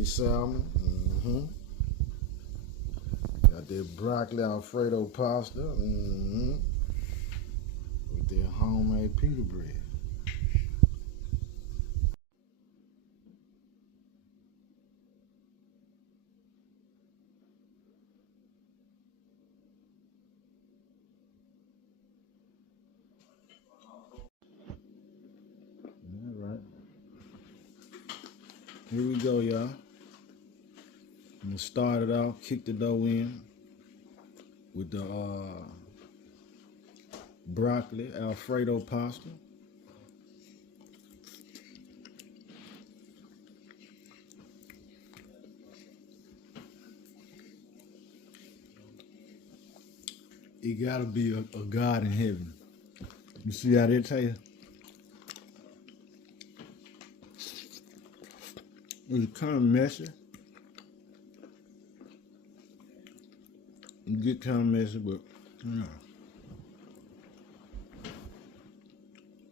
Salmon. Got that broccoli Alfredo pasta. With their homemade pita bread. All right. Here we go, y'all. I'm gonna start it off, kick the dough in with the broccoli Alfredo pasta. It gotta be a God in heaven. You see how they taste? It's kind of messy. You get kind of messy, but yeah,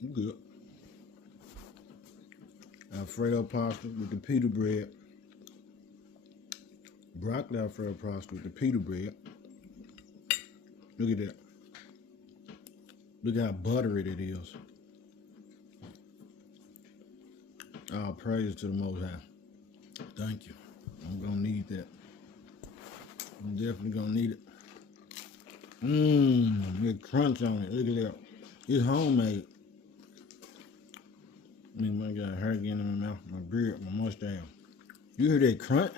you good. Alfredo pasta with the pita bread. Broccoli Alfredo pasta with the pita bread. Look at that. Look how buttery it is. All praise to the Most High. Thank you. I'm gonna need that. I'm definitely gonna need it. Get crunch on it. Look at that. It's homemade. I mean, I got hair getting in my mouth, my beard, my mustache. You hear that crunch?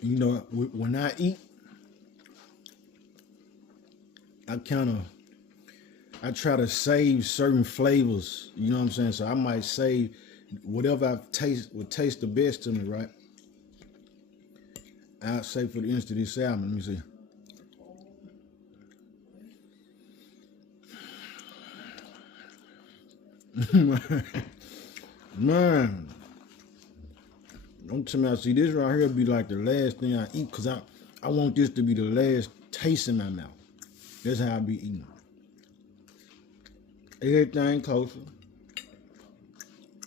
You know, when I eat, I try to save certain flavors. You know what I'm saying? So I might save whatever would taste the best to me, right? I'll say, for the instance, this salmon. Let me see. Man, don't tell me. I see this right here be like the last thing I eat, because I want this to be the last taste in my mouth. That's how I be eating. Everything kosher.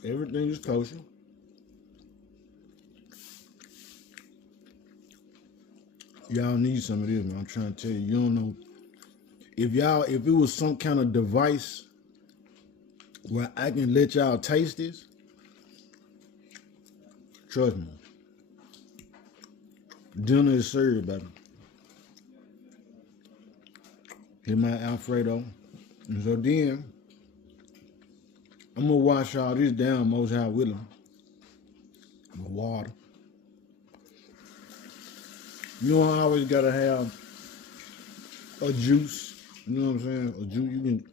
Everything is kosher. Y'all need some of this, man. I'm trying to tell you. You don't know. If it was some kind of device where I can let y'all taste this, trust me. Dinner is served, baby. Here's my Alfredo. And so then, I'm gonna wash all this down, Most High willing, with water. You know, I always gotta have a juice. You know what I'm saying? A juice. You can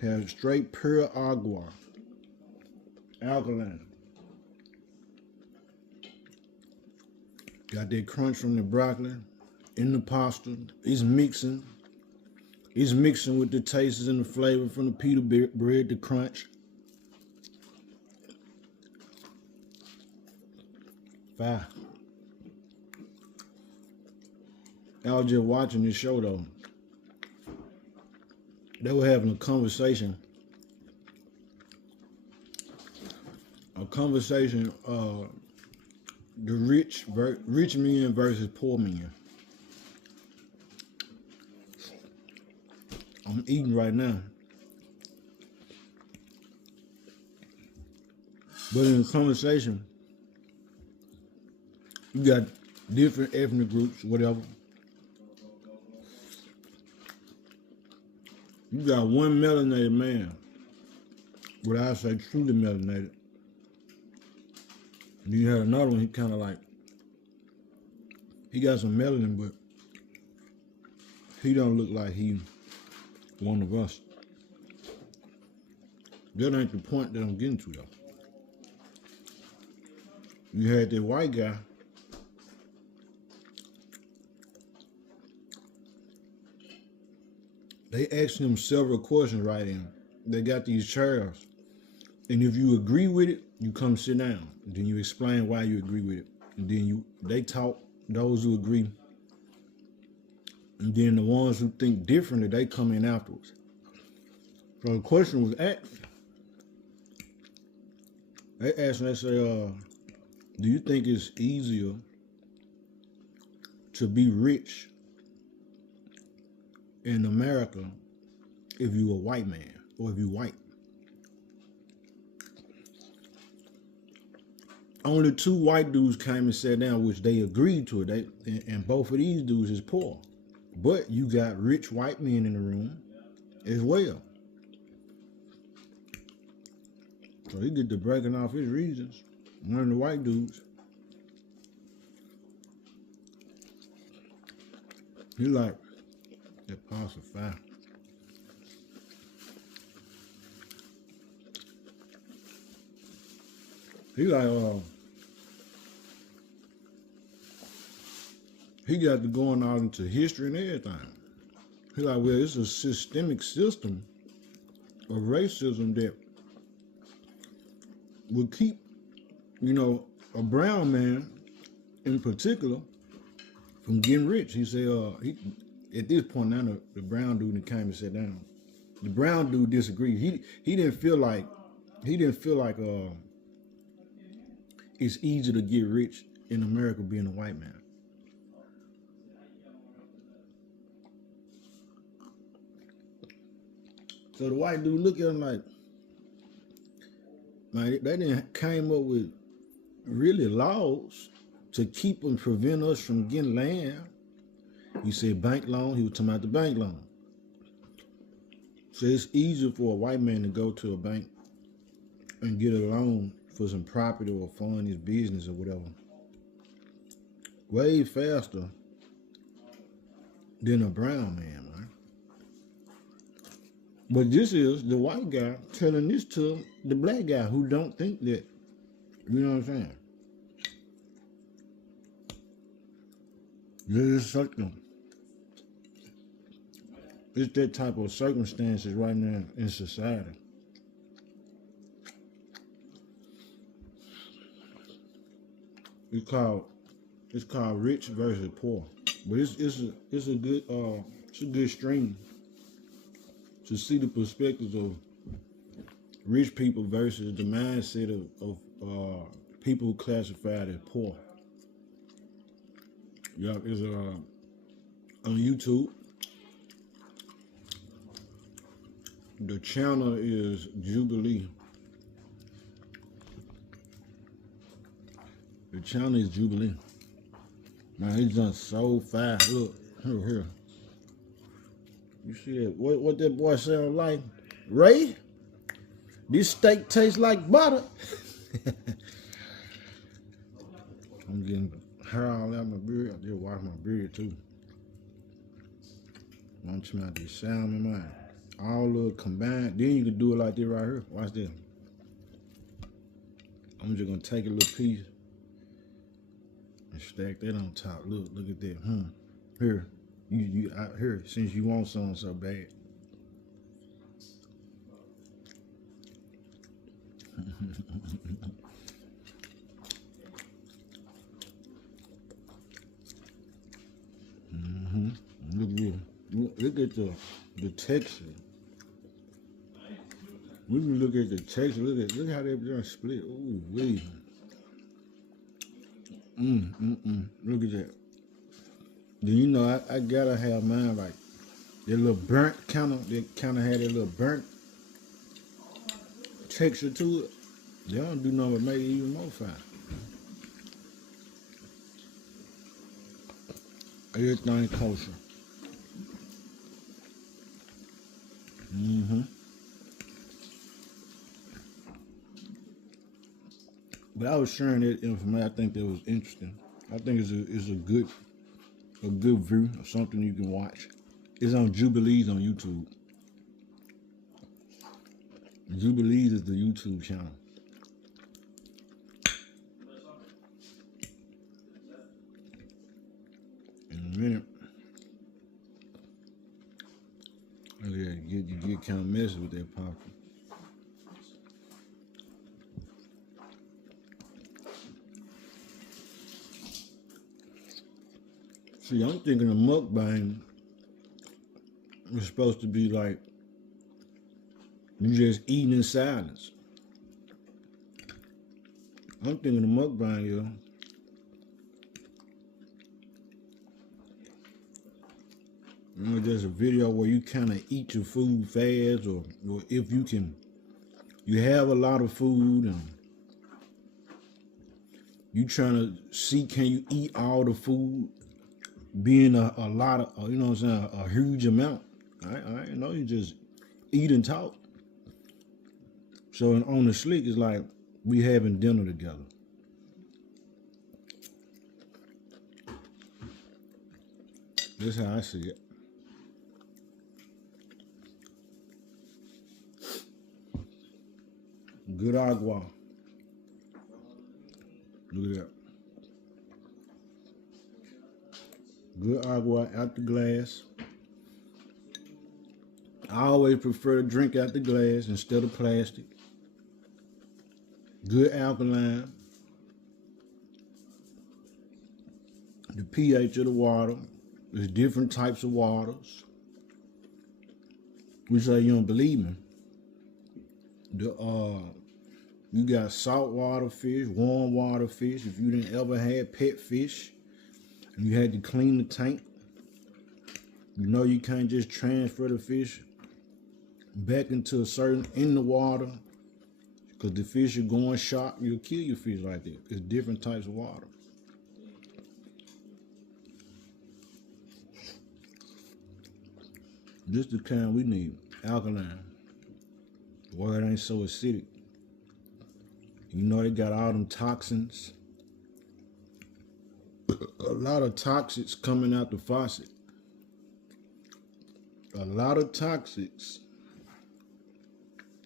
have straight pure agua, alkaline. Got that crunch from the broccoli in the pasta. It's mixing. It's mixing with the tastes and the flavor from the pita bread, the crunch. Fire. I was just watching this show though. They were having a conversation. The rich men versus poor men. I'm eating right now. But in the conversation, you got different ethnic groups, whatever. You got one melanated man, what I say truly melanated. And you had another one, he kind of like, he got some melanin, but he don't look like he one of us. That ain't the point that I'm getting to though. You had that white guy. They asked him several questions right in. They got these chairs. And if you agree with it, you come sit down. And then you explain why you agree with it. And then they talk, those who agree. And then the ones who think differently, they come in afterwards. So the question was asked, They ask and they say, do you think it's easier to be rich in America if you a white man or if you white? Only 2 white dudes came and sat down, which they agreed to it. And both of these dudes is poor. But you got rich white men in the room as well. So he get to breaking off his reasons. One of the white dudes, he like, that pasta fire. He like, he got to going out into history and everything. He like, well, it's a systemic system of racism that will keep, you know, a brown man in particular from getting rich. He said, at this point now, the brown dude that came and sat down, the brown dude disagreed. He didn't feel like it's easy to get rich in America being a white man. So the white dude look at him like, man, they didn't came up with really laws to keep and prevent us from getting land. He said bank loan. He was talking about the bank loan. So it's easier for a white man to go to a bank and get a loan for some property or fund his business or whatever. Way faster than a brown man, man. But this is the white guy telling this to the black guy who don't think that. You know what I'm saying? It's that type of circumstances right now in society. It's called rich versus poor, but it's a good stream to see the perspectives of rich people versus the mindset of people classified as poor. Yeah, it's on YouTube. The channel is Jubilee. The channel is Jubilee. Man, it's done so fast. Look, here. You see that? What that boy sound like? Ray? This steak tastes like butter. I'm getting hair all out my beard. I just wash my beard too. I'm talking about this salmon, man. All little combined. Then you can do it like this right here. Watch this. I'm just gonna take a little piece and stack that on top. Look at that. Here, here. Since you want something so bad. Look at the texture. We can look at the texture. Look how they're split. Ooh, wee. Look at that. Then you know I gotta have mine like that little burnt kind of had that little burnt texture to it. They don't do nothing but make it even more fine. Everything kosher. But I was sharing that information. I think that was interesting. I think it's a good view of something you can watch. It's on Jubilees on YouTube. Jubilees is the YouTube channel. In a minute, you get kind of messy with that popcorn. See, I'm thinking a mukbang is supposed to be like you just eating in silence. I'm thinking the mukbang, yo. You know, there's a video where you kind of eat your food fast, or if you can, you have a lot of food and you trying to see can you eat all the food, being a lot of, you know what I'm saying, a huge amount. I know you just eat and talk. So on the slick, it's like we having dinner together. That's how I see it. Good agua. Look at that. Good agua out the glass. I always prefer to drink out the glass instead of plastic. Good alkaline. The pH of the water. There's different types of waters. We say you don't believe me. You got saltwater fish, warm water fish. If you didn't ever had pet fish, and you had to clean the tank, you know you can't just transfer the fish back into in the water, because the fish are going sharp. You'll kill your fish like that. It's different types of water. This the kind we need, alkaline. Where it ain't so acidic. You know they got all them toxins. A lot of toxics coming out the faucet. A lot of toxics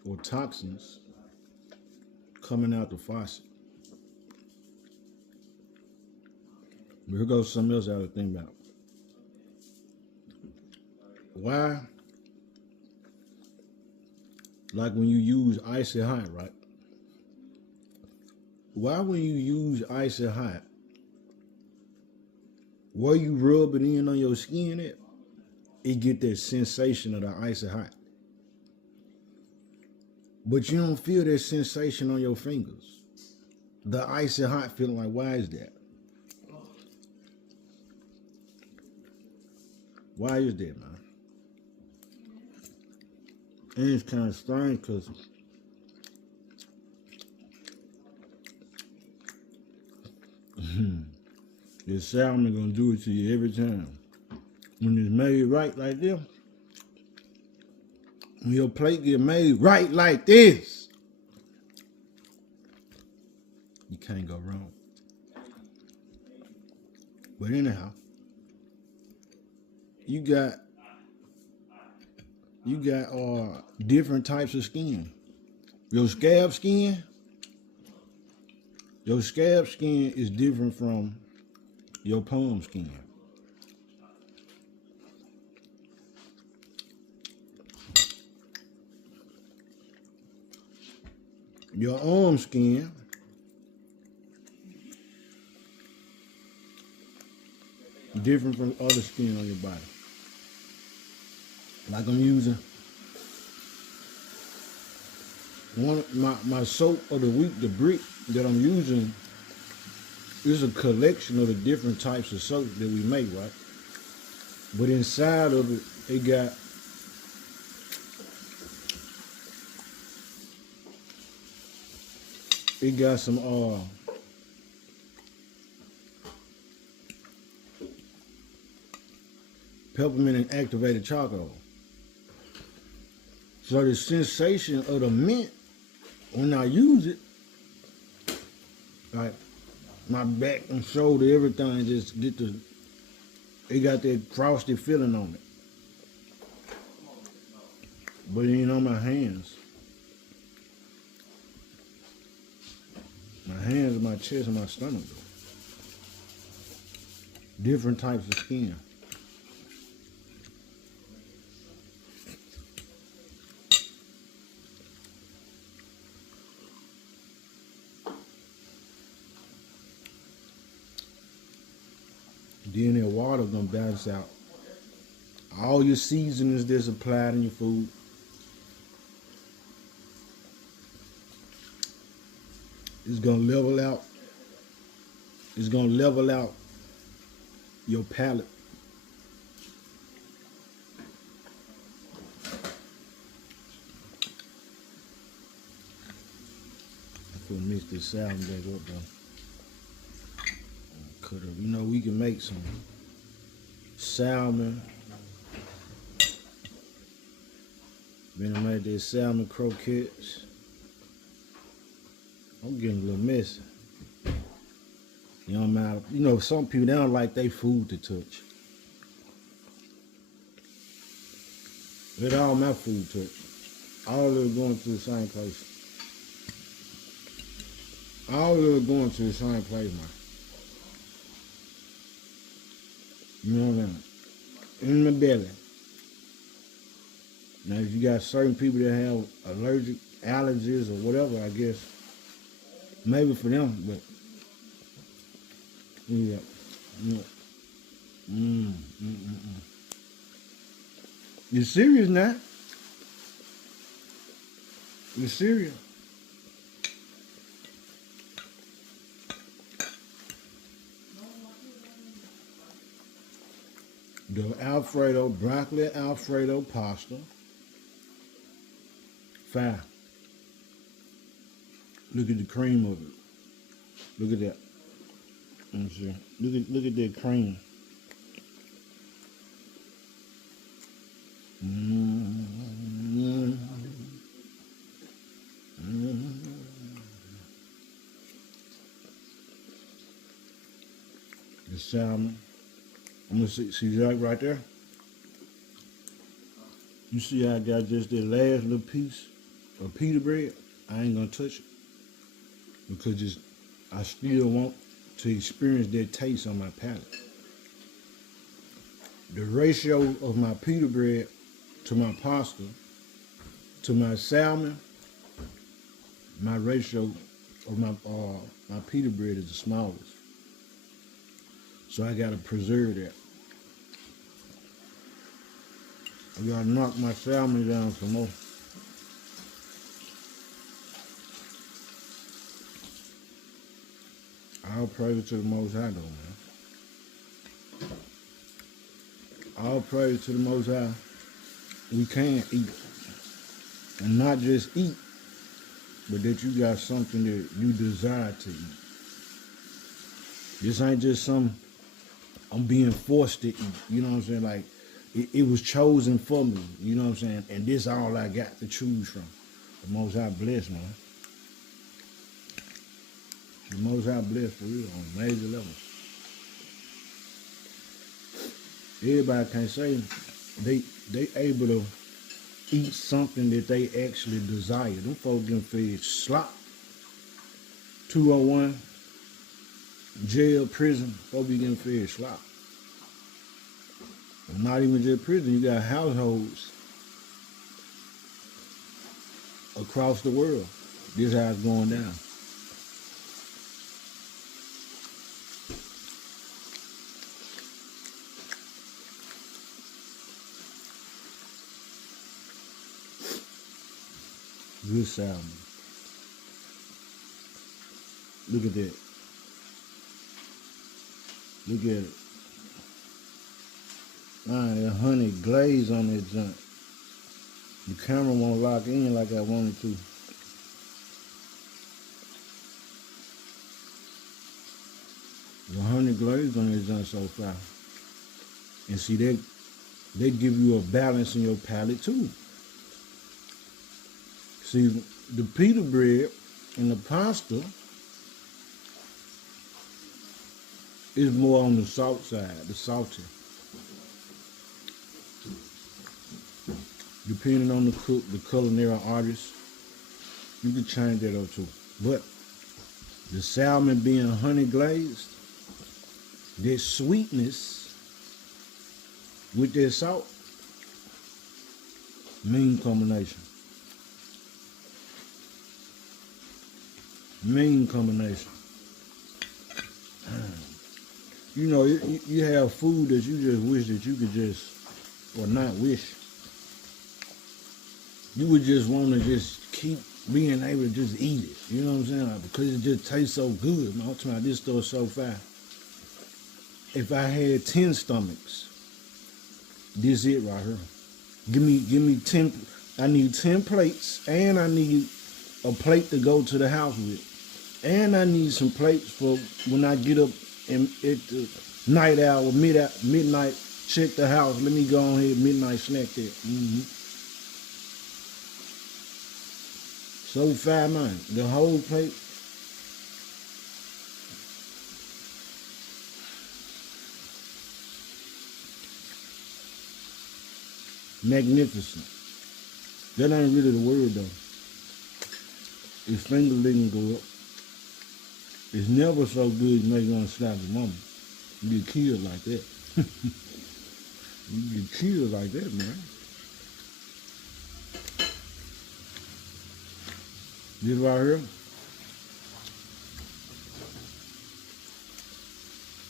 or toxins coming out the faucet. But here goes something else I have to think about. Why? Like when you use icy hot, right? Why when you use icy hot, where you rub it in on your skin at, it get that sensation of the icy hot. But you don't feel that sensation on your fingers. The icy hot feeling, like, why is that? Why is that, man? And it's kind of strange because the salmon gonna do it to you every time. When it's made right like this, when your plate get made right like this, you can't go wrong. But anyhow, you got different types of skin. Your scab skin is different from your palm skin. Your arm skin different from other skin on your body. Like I'm using my soap of the week, the brick that I'm using is a collection of the different types of soap that we make, right? But inside of it, it got some peppermint and activated charcoal. So the sensation of the mint when I use it, like my back and shoulder, everything just it got that frosty feeling on it. But it ain't on my hands. My hands, my chest, and my stomach though. Different types of skin. Then that water gonna balance out all your seasonings that's applied in your food. It's gonna level out. It's gonna level out your palate. I'm gonna mix this salmon back up though. Cut up. You know we can make some salmon. Then I made this salmon croquettes. I'm getting a little messy. You know, man, you know, some people, they don't like their food to touch. Let all my food touch. All of it going to the same place. All of it going to the same place, man. You know what I mean? In my belly. Now, if you got certain people that have allergic allergies or whatever, I guess, maybe for them, but yeah. You serious now? You serious? The Alfredo, broccoli Alfredo pasta. 5. Look at the cream of it. Look at that. Let me see. Look at that cream. The salmon. I'm gonna see that right there. You see how I got just that last little piece of pita bread? I ain't gonna touch it because I still want to experience that taste on my palate. The ratio of my pita bread to my pasta to my salmon, my ratio of my pita bread is the smallest. So I gotta preserve that. I gotta knock my salmon down some more. All praise to the Most High, though, man. All praise to the Most High. We can eat. And not just eat, but that you got something that you desire to eat. This ain't just some I'm being forced to eat. You know what I'm saying? Like, it was chosen for me. You know what I'm saying? And this all I got to choose from. The Most High bless, man. The Most High bless for real on a major level. Everybody can't say they able to eat something that they actually desire. Them folks getting fed slop. 201, jail, prison, folks be getting fed slop. And not even just prison, you got households across the world. This is how it's going down. Good salmon. Look at that. Look at it. Man, that honey glaze on that junk. The camera won't lock in like I wanted to. The honey glaze on that junk so far. And see, they give you a balance in your palate too. See, the pita bread and the pasta is more on the salt side, the salty. Depending on the cook, the culinary artist, you can change that up too. But the salmon being honey glazed, that sweetness with that salt, mean combination. Mean combination. You know, you have food that you just wish that you could just, or not wish. You would just want to just keep being able to just eat it. You know what I'm saying? Like, because it just tastes so good. Man, I'm talking about this store so fast. If I had 10 stomachs, this it right here. Give me 10. I need 10 plates, and I need a plate to go to the house with. And I need some plates for when I get up and at the night hour, midnight, check the house. Let me go on here, midnight snack that. So fine, man. The whole plate. Magnificent. That ain't really the word though. His finger licking go up. It's never so good you make you want to slap your mama. You get killed like that. You get killed like that, man. This right here.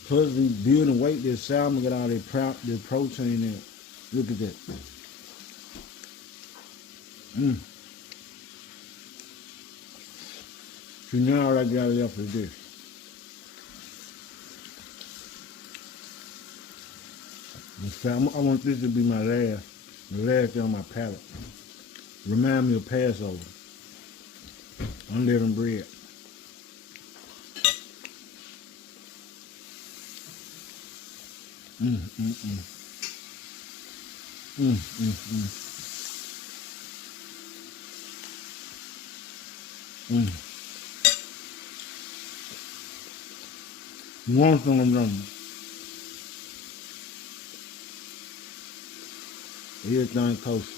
Plus we building weight, this salmon got all that protein in it. Look at that. So now all I got left is this. In fact, I want this to be the last thing on my palate. Remind me of Passover. Unleavened bread. One thing I'm done. Everything kosher.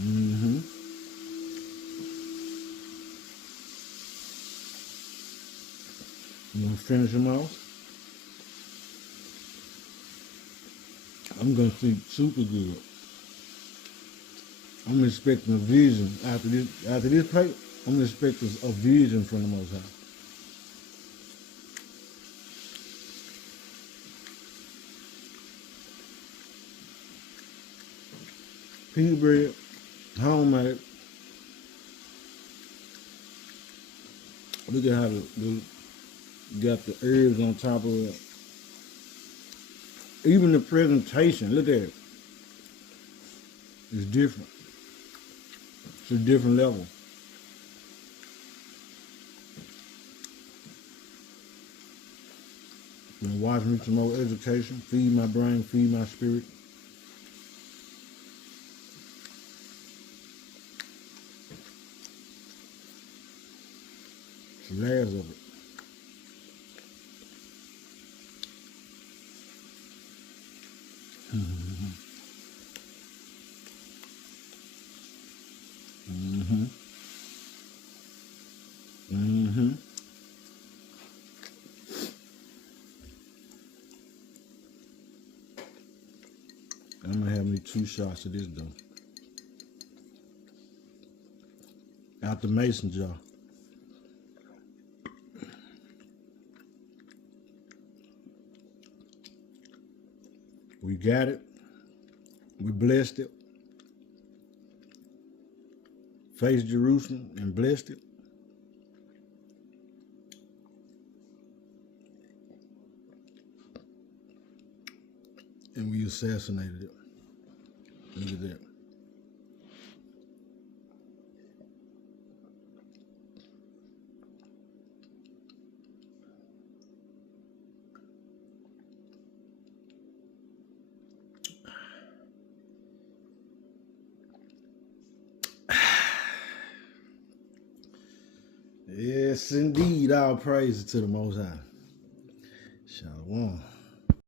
I'm gonna finish them off. I'm gonna sleep super good. I'm expecting a vision after this plate. I'm expecting a vision from the Most High. Pita bread, homemade. Look at how got the herbs on top of it. Even the presentation, look at it. It's different. It's a different level. I'm gonna watch me some more education, feed my brain, feed my spirit. It's the last of it. I'm gonna have me 2 shots of this though. Out the mason jar. We got it. We blessed it. Faced Jerusalem and blessed it. And we assassinated it. Look at that. Yes, indeed. All praise to the Most High. Shalom.